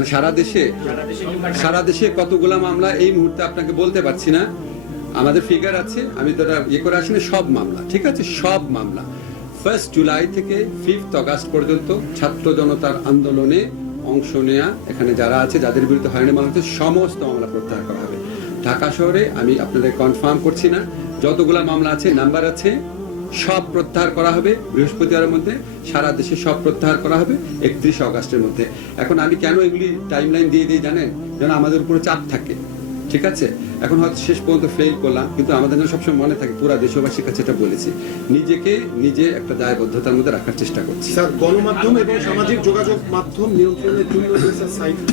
মানে সারা দেশে সারা দেশে কতগুলা মামলা এই মুহূর্তে আপনাকে বলতে পারছি না। আমাদের ফিগার আছে, আমি তো ইয়ে করে আসিনি, সব মামলা, ঠিক আছে? সব মামলা। ফার্স্ট জুলাই থেকে ফিফথ অগাস্ট পর্যন্ত ছাত্র জনতার আন্দোলনে অংশ নেয়া, এখানে যারা আছে, যাদের বিরুদ্ধে হয়রানি মামলা সমস্ত মামলা প্রত্যাহার করা হবে। ঢাকা শহরে আমি আপনাদের কনফার্ম করছি না, যতগুলা মামলা আছে নাম্বার আছে সব প্রত্যাহার করা হবে, বৃহস্পতিবারের মধ্যে সারা দেশে সব প্রত্যাহার করা হবে, একত্রিশে অগাস্টের মধ্যে। এখন আমি কেন এগুলি টাইমলাইন দিয়ে দিই জানেন? যেন আমাদের উপরে চাপ থাকে। ঠিক আছে? এখন হয়তো শেষ পর্যন্ত ফেল করলাম কিন্তু আমাদের যেন সবসময় মনে থাকে পুরা দেশবাসীর কাছে এটা বলেছি। নিজেকে নিজে একটা দায়বদ্ধতার মধ্যে রাখার চেষ্টা করছি। স্যার গণমাধ্যম এবং সামাজিক যোগাযোগ মাধ্যম নিয়ন্ত্রণের জন্য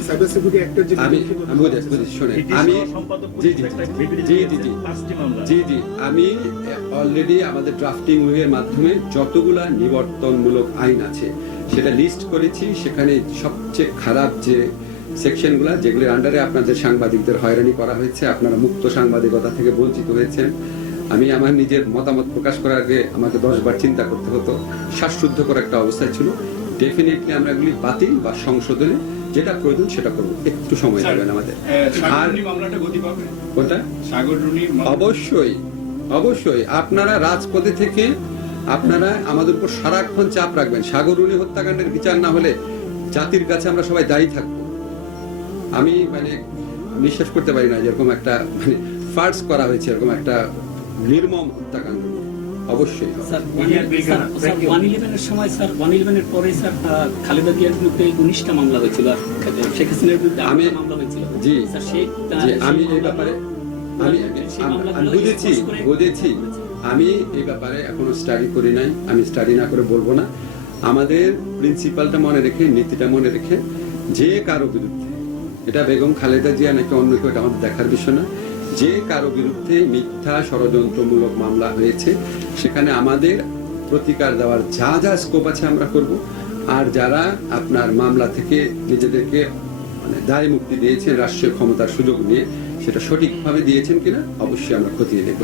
সাইবার সিকিউরিটি অ্যাক্টের যে আমি আমি বুঝেছি বুঝেছি শোনেন আমি জি জি জি জি জি জি জি আমি অলরেডি আমাদের ড্রাফটিং এর মাধ্যমে যতগুলা নিবর্তনমূলক আইন আছে সেটা লিস্ট করেছি। সেখানে সবচেয়ে খারাপ যে সেকশনগুলো যেগুলির আন্ডারে আপনাদের সাংবাদিকদের হয়রানি করা হয়েছে আপনারা মুক্ত সাংবাদিকতা থেকে বঞ্চিত হয়েছেন। আমি আমার নিজের মতামত প্রকাশ করার আগে আমাকে দশবার চিন্তা করতে হতো। শ্বাসরুদ্ধকর একটা অবস্থায় ছিল। ডেফিনেটলি আমরা এগুলি বাতিল বা সংশোধনে যেটা প্রয়োজন সেটা করব। একটু সময় লাগবে আমাদের। আর কোনটা? অবশ্যই অবশ্যই। আপনারা রাজপথে থেকে আপনারা আমাদের উপর সারাক্ষণ চাপ রাখবেন। সাগরুনি হত্যাকাণ্ডের বিচার না হলে জাতির কাছে আমরা সবাই দায়ী থাকব। আমি মানে বিশ্বাস করতে পারি না যেরকম একটা মানে ফার্স করা হয়েছে এরকম একটা নির্মম হত্যাকাণ্ড। অবশ্যই। ওয়ান ইলেভেনের সময় স্যার ওয়ান ইলেভেনের পরে স্যার খালেদা জিয়ার বিরুদ্ধে উনিশটা মামলা হয়েছিল আর শেখ হাসিনার বিরুদ্ধে আমি মামলা হয়েছিল। জি। স্যার সেই যে সেই আমি এই ব্যাপারে আমি সেই আমি- মামলাগুলো আমি বুঝেছি বুঝেছি। আমি এই ব্যাপারে এখনও স্টাডি করি নাই আমি স্টাডি না করে বলব না। আমাদের প্রিন্সিপালটা মনে রেখে নীতিটা মনে রেখে যে কারও বিরুদ্ধে এটা বেগম খালেদা জিয়া নাকি অন্য কেউ, এটা আমাদের দেখার বিষয় না। যে কারও বিরুদ্ধে মিথ্যা ষড়যন্ত্রমূলক মামলা হয়েছে, সেখানে আমাদের প্রতিকার দেওয়ার যা যা স্কোপ আছে আমরা করব। আর যারা আপনার মামলা থেকে নিজেদেরকে মানে দায় মুক্তি দিয়েছেন, রাষ্ট্রীয় ক্ষমতার সুযোগ নিয়ে, সেটা সঠিকভাবে দিয়েছেন কিনা, অবশ্যই আমরা খতিয়ে দেখব।